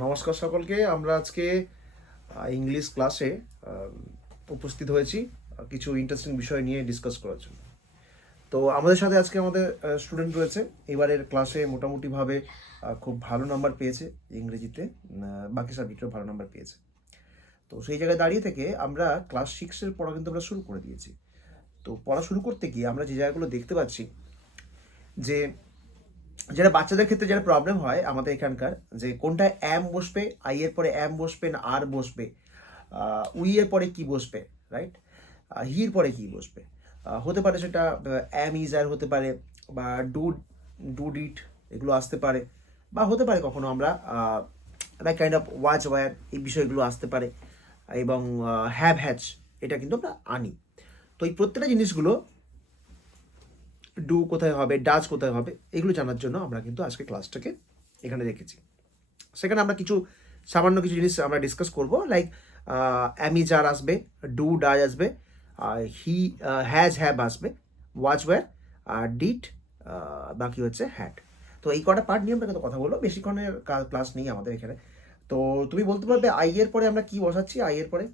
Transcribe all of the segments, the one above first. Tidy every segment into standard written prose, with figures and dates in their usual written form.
নমস্কার সকলকে। আমরা আজকে ইংলিশ ক্লাসে উপস্থিত হয়েছি কিছু ইন্টারেস্টিং বিষয় নিয়ে ডিসকাস করার জন্য। তো আমাদের সাথে আজকে আমাদের স্টুডেন্ট রয়েছে। এবারের ক্লাসে মোটামুটিভাবে খুব ভালো নাম্বার পেয়েছে ইংরেজিতে, বাকি সাবজেক্টেও ভালো নাম্বার পেয়েছে। তো সেই জায়গায় দাঁড়িয়ে থেকে আমরা ক্লাস 6-এর পড়া কিন্তু আমরা শুরু করে দিয়েছি। তো পড়া শুরু করতে গিয়ে আমরা যে জায়গাগুলো দেখতে পাচ্ছি যে যেটা বাচ্চাদের ক্ষেত্রে যেটা প্রবলেম হয় আমাদের এখানকার, যে কোনটা অ্যাম বসবে, আই এর পরে অ্যাম বসবে না আর বসবে, উই এর পরে কি বসবে, রাইট, হির পরে কি বসবে। হতে পারে সেটা অ্যাম ইজ আর হতে পারে, বা ডু ডু ডিট এগুলো আসতে পারে, বা হতে পারে কখনো আমরা like kind of watch war এই বিষয়গুলো আসতে পারে, এবং হ্যাভ হ্যাচ এটা কিন্তু আমরা আনি। তো এই প্রত্যেকটা জিনিসগুলো ডু কোথায় হবে, ডাজ কোথায় হবে, এগুলো জানার জন্য আমরা কিন্তু আজকে ক্লাসটাকে এখানে রেখেছি। সেখানে আমরা সামান্য কিছু জিনিস আমরা ডিসকাস করব, লাইক অ্যামি জার আসবে, ডু ডাজ আসবে, হি হ্যাজ হ্যাভ আসবে, ওয়াচ ওয়্যার, ডিট, বাকি হচ্ছে হ্যাড। তো এই কটা পার্ট নিয়ে আমরা কিন্তু কথা বলবো, বেশিক্ষণের ক্লাস নেই আমাদের এখানে। তো তুমি বলতে পারবে আই এর পরে আমরা কি বসাচ্ছি? আই এর পরে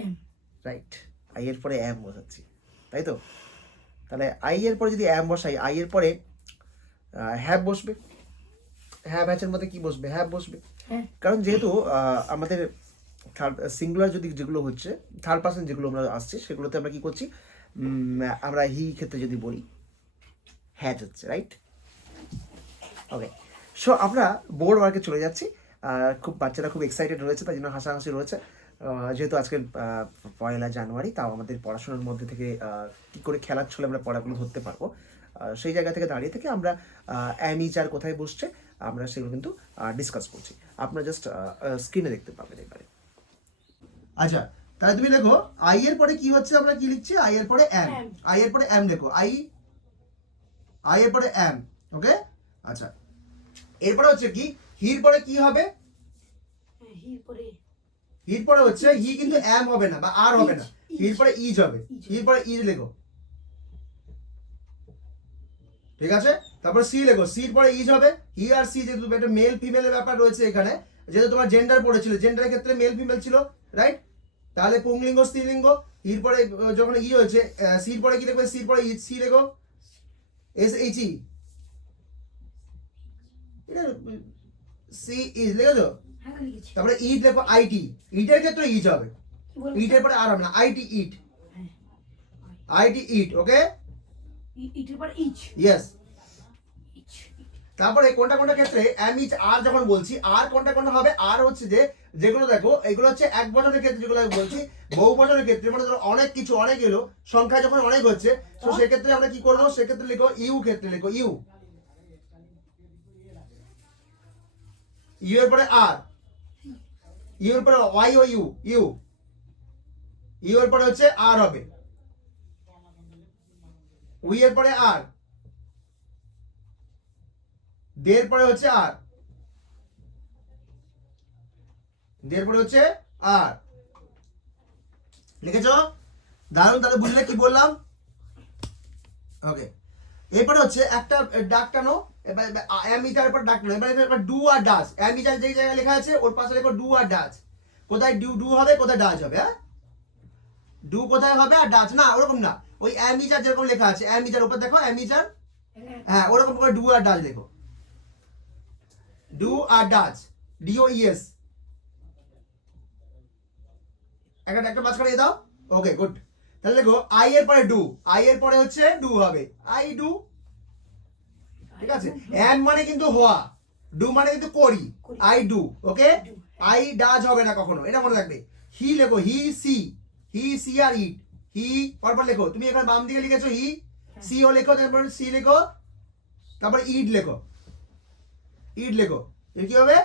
এম। রাইট, আই এর পরে অ্যাম বসাচ্ছি, তাই তো? তাহলে আই এর পরে যদি অ্যাম বসাই, আই এর পরে হ্যাভ বসবে, হ্যাভ হ্যাচের মধ্যে কি বসবে? হ্যাভ বসবে। কারণ যেহেতু আমাদের থার্ড সিঙ্গুলার যেগুলো হচ্ছে, থার্ড পার্সন যেগুলো আমরা আসছে, সেগুলোতে আমরা কি করছি, আমরা হি ক্ষেত্রে যদি বলি হ্যাজ হচ্ছে, রাইট? ওকে, সো আমরা বোর্ড ওয়ার্কে চলে যাচ্ছি। বাচ্চারা খুব এক্সাইটেড রয়েছে, তাই জন্য হাসাহাসি রয়েছে। যেহেতু আজকে 1 জানুয়ারি, তাও আমাদের পড়াশোনার মধ্যে থেকে কী করে খেলার ছলে আমরা পড়াগুলো ধরতে পারবো, সেই জায়গা থেকে দাঁড়িয়ে থেকে আমরা অ্যামিজার কোথায় বসছে আমরা সেগুলো কিন্তু ডিসকাস করছি। আপনারা জাস্ট স্ক্রিনে দেখতে পাবেন এবারে। আচ্ছা, তাহলে তুমি দেখো আই এর পরে কি হচ্ছে, আমরা কি লিখছি? আই এর পরে এম। আই এর পরে এম লেখো, আই এর পরে এম। ওকে, আচ্ছা, এরপরে হচ্ছে কি, হির পরে কি হবে? হির পরে হচ্ছে হি, কিন্তু এম হবে না বা আর হবে না, হির পরে ইজ হবে। হির পরে ইজ লেখো, ঠিক আছে? তারপর সি লেখো, সির পরে ইজ হবে। হি আর সি, যেহেতু একটা মেল ফিমেলের ব্যাপার রয়েছে এখানে, যেহেতু তোমার জেন্ডার পড়েছিল, জেন্ডারের ক্ষেত্রে মেল ফিমেল ছিল, রাইট? তাহলে পুংলিঙ্গ স্ত্রীলিঙ্গ। হির পরে যখন ই হয়েছে, সির পরে কি লিখবে? সির পরে ইজ, সি লেখো, S H E, C is লিখেছো? তারপরে ইট লেখো, আইটি। ইটের ক্ষেত্রে ইজ হবে, ইটের পরে আর হবে না, আইটি ইট, আইটি ইট। ওকে, ইটের পর ইচ। ইয়েস। তারপরে কোনটা কোনটা ক্ষেত্রে এম ইচ আর যখন বলছি, আর কোনটা কোনটা হবে? আর হচ্ছে যে যেগুলো দেখো, এগুলো হচ্ছে এক বছরের ক্ষেত্রে যেগুলো আমি বলছি। বহু বছরের ক্ষেত্রে মানে ধরো অনেক কিছু, অনেক এলো, সংখ্যা যখন অনেক হচ্ছে, তো সেক্ষেত্রে আমরা কি করবো? সেক্ষেত্রে লিখো ইউ, ক্ষেত্রে লিখো ইউ। ইউ এর পরে আর, ইউ এর পরে Y O U, U, U এর পরে হচ্ছে আর হবে, উই এর পরে আর, দের পরে হচ্ছে আর, দের পরে হচ্ছে আর। লিখেছো? দারুণ, তাহলে বুঝলে কি বললাম? ওকে, এরপরে হচ্ছে একটা ডাক টানো, এবার অ্যামিটার পর ডাক টানো। এবার ডু আর ডাজ, অ্যামিটার যে জায়গায় লেখা আছে ওর পাশে লেখো ডু আর ডাজ। কোথায় ডু হবে, কোথায় ডাজ হবে? হ্যাঁ, ডু কোথায় হবে আর ডাজ না, ওরকম না। ওই অ্যামিটার যেরকম লেখা আছে, অ্যামিটার উপর দেখো, অ্যামিটার, হ্যাঁ, ওরকম করে ডু আর ডাজ লেখো, ডু আর ডাজ, ডিও ইএস। একটা মাঝখানে দাও। Okay, good. তাহলে দেখো আই এর পরে ডু, আই এর পরে হচ্ছে ডু হবে, আই ডু, ঠিক আছে? এম মানে কিন্তু হওয়া, ডু মানে কিন্তু করি, I do. Okay, I does হবে না কখনো, এটা মনে রাখবে। হি লেখো, হি সি, হি সি আর ইট, হি পরপর লেখো। তুমি এখানে বাম দিকে লিখেছো হি, সি ও লেখো, তারপর সি লেখো, তারপর ইট লেখো, ইট লেখো। এর কি হবে?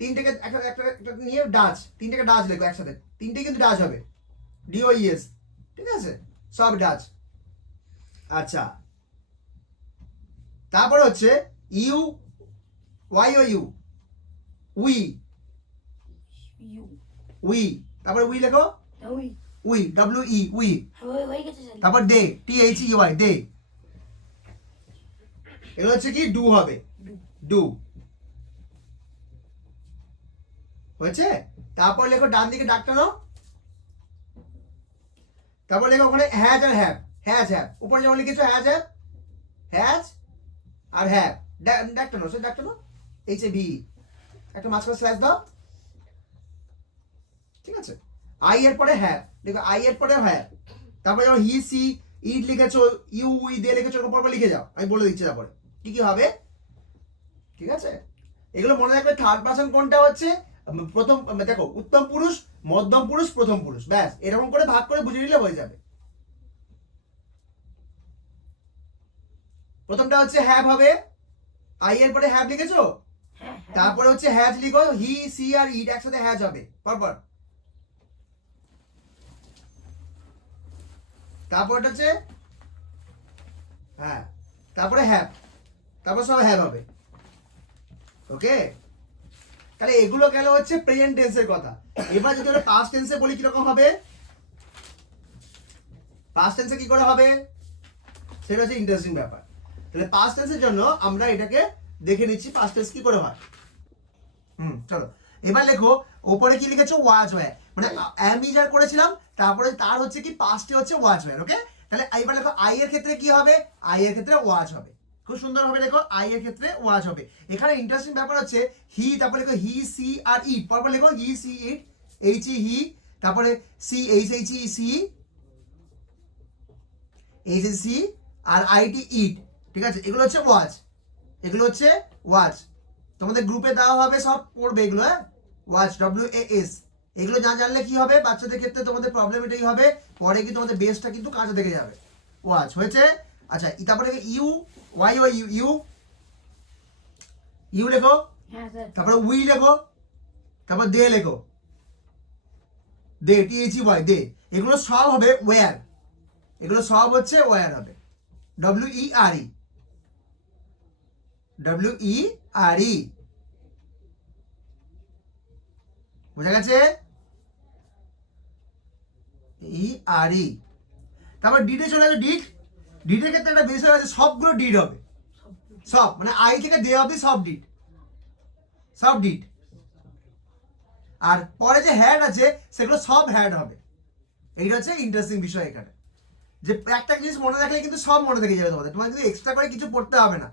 তিনটেকে একটা একটা নিয়ে ডাজ, তিনটেকে ডাজ লেখো একসাথে, তিনটে কিন্তু ডাজ হবে, ডিওইএস, ঠিক আছে? সব ডাজ। আচ্ছা, তারপর হচ্ছে you, Y O U, we, we, তারপর উই লেখো, উই, ডব্লিউ ই, উই। তারপর they, T H E Y, they. এগুলো হচ্ছে কি ডু হবে, ডু। হয়েছে? তারপর লেখো ডান দিকে ডাক টানো, তারপর লেখো ওখানে হ্যাজ আর হ্যাভ, হ্যাজ হ্যাভ, উপরে যেমন লিখেছো হ্যাজ হ্যাভ, হ্যাজ আর হ্যাভ, ডাক টানো, সে ডাক টানো, এইচ এ ভি, একটা মাঝখানে স্ল্যাশ দাও, ঠিক আছে? আই এর পরে হ্যাভ, দেখো আই এর পরে হ্যাভ, তারপরে যেমন হি সি ইট লিখেছো, ইউ উই দে লিখেছো, এরকম পরপর লিখে যাও, আমি বলে দিচ্ছি তারপরে কি কি হবে, ঠিক আছে? এগুলো মনে রাখবে, থার্ড পারসন কোনটা হচ্ছে, প্রথম, দেখো উত্তম পুরুষ, মধ্যম পুরুষ, প্রথম পুরুষ, ব্যাস এরকম করে ভাগ করে বুঝে নিলে হয়ে যাবে। প্রথমটা হচ্ছে হ্যাভ হবে, আই এর পরে হ্যাভ লিখেছো, হ্যাঁ হ্যাঁ তারপরে হচ্ছে হ্যাজ লিখো, হি সি আর ইট একসাথে হ্যাজ হবে পরপর। তারপরটা হচ্ছে হ্যাঁ, তারপরে হ্যাভ, তারপর সব হ্যাভ হবে। ওকে, তাহলে এগুলো গেল হচ্ছে প্রেজেন্ট টেন্সের কথা। এবার যদি আমরা পাস্ট টেন্সে বলি কিরকম হবে, পাস্ট টেন্সে কি করে হবে সেটা হচ্ছে ইন্টারেস্টিং ব্যাপার। তাহলে পাস্ট টেন্সের জন্য আমরা এটাকে দেখে নিচ্ছি পাস্ট টেন্স কি করে হয়। চলো এবার লেখো, ওপরে কি লিখেছো, ওয়াজ ওয়্যার, মানে আমি যা করেছিলাম তারপরে তার হচ্ছে কি পাস্টে হচ্ছে ওয়াজ ওয়্যার। ওকে, তাহলে এবার লেখো আই এর ক্ষেত্রে কি হবে, আই এর ক্ষেত্রে ওয়াজ হবে, খুব সুন্দর হবে লেখো, আই এর ক্ষেত্রে ওয়াজ হবে। এখানে ইন্টারেস্টিং ব্যাপার হচ্ছে হি, তারপরে লেখো হি সি আর ইট, পরপর লেখো he she it, H E he, তারপরে C H H E C, H E C R I T it, ঠিক আছে? এগুলো হচ্ছে ওয়াজ, এগুলো হচ্ছে ওয়াজ, তোমাদের গ্রুপে দেওয়া হবে, সব পড়বে এগুলো। হ্যাঁ, ওয়াচ ডব্লিউ এ এস, এগুলো যা জানলে কি হবে, বাচ্চাদের ক্ষেত্রে তোমাদের প্রবলেম এটাই হবে, পরে কি তোমাদের বেসটা কিন্তু কাজে দেখে যাবে। ওয়াচ হয়েছে। আচ্ছা, তারপরে you, Y Y U, U U লেখো, হ্যাঁ স্যার তারপরে উই লেখো, তারপর দে লেখো, দে টি এইচ ই ওয়াই, দে, এগুলো সব হবে ওয়্যার, এগুলো সব হচ্ছে ওয়্যার হবে, ডব্লিউ ই আর ই, ডব্লিউ ই আর ই, বোঝা গেছে? ই আর ই। তারপর ডিডে চলে যাবে, ডিড, ডিডের ক্ষেত্রে একটা বিষয় আছে, সবগুলো ডিড হবে, সব মানে আই থেকে দে অবধি সব ডিড, সব ডিড। আর পরে যে হ্যাড আছে সেগুলো সব হ্যাড হবে। এইটা হচ্ছে ইন্টারেস্টিং বিষয় এখানে, যে একটা জিনিস মনে রাখলে কিন্তু সব মনে থেকে যাবে তোমাদের, তোমার কিন্তু এক্সট্রা করে কিছু পড়তে হবে না।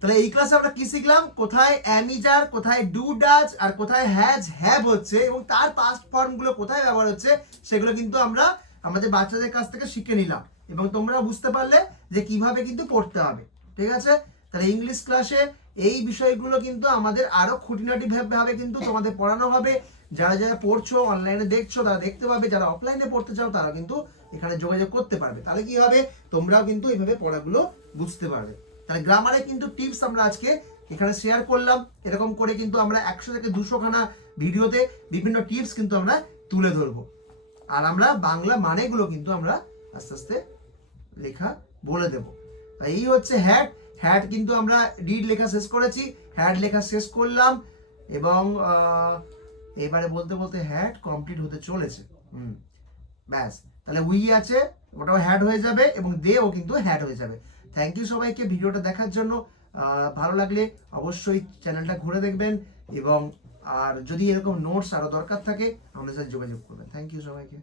তাহলে এই ক্লাসে আমরা কি শিখলাম, কোথায় অ্যামিজার, কোথায় ডু ডাজ আর কোথায় হ্যাজ হ্যাভ হচ্ছে এবং তার পাস্ট ফর্মগুলো কোথায় ব্যবহার হচ্ছে সেগুলো কিন্তু আমরা আমাদের বাচ্চাদের কাছ থেকে শিখে নিলাম এবং তোমরা বুঝতে পারলে যে কিভাবে কিন্তু পড়তে হবে। ঠিক আছে, তাহলে ইংলিশ ক্লাসে এই বিষয়গুলো কিন্তু আমাদের আরো খুঁটিনাটি ভাবে কিন্তু তোমাদের পড়ানো হবে। যারা যারা পড়ছো অনলাইনে দেখছো তারা দেখতে পাবে, যারা অফলাইনে পড়তে চাও তারা কিন্তু এখানে যোগাযোগ করতে পারবে। তাহলে কি হবে, তোমরাও কিন্তু এইভাবে পড়াগুলো বুঝতে পারবে। তাহলে গ্রামারে কিন্তু টিপস আমরা আজকে এখানে শেয়ার করলাম, এরকম করে কিন্তু আমরা 100 থেকে 200 খানা ভিডিওতে বিভিন্ন টিপস কিন্তু আমরা তুলে ধরবো, আর আমরা বাংলা মানেগুলো কিন্তু আমরা আস্তে আস্তে লেখা বলে দেব। তাই এই হচ্ছে হ্যাড, হ্যাড কিন্তু আমরা ডিড লেখা শেষ করেছি, হ্যাড লেখা শেষ করলাম এবং এবারে বলতে বলতে হ্যাড কমপ্লিট হতে চলেছে। ব্যাস, তাহলে উই আছে, ওটাও হ্যাড হয়ে যাবে এবং দেও কিন্তু হ্যাড হয়ে যাবে। থ্যাংক ইউ সবাইকে ভিডিওটা দেখার জন্য। ভালো লাগলে অবশ্যই চ্যানেলটা ঘুরে দেখবেন এবং আর যদি এরকম নোটস আরো দরকার থাকে আমাদের সাথে যোগাযোগ করবেন। থ্যাংক ইউ সবাইকে।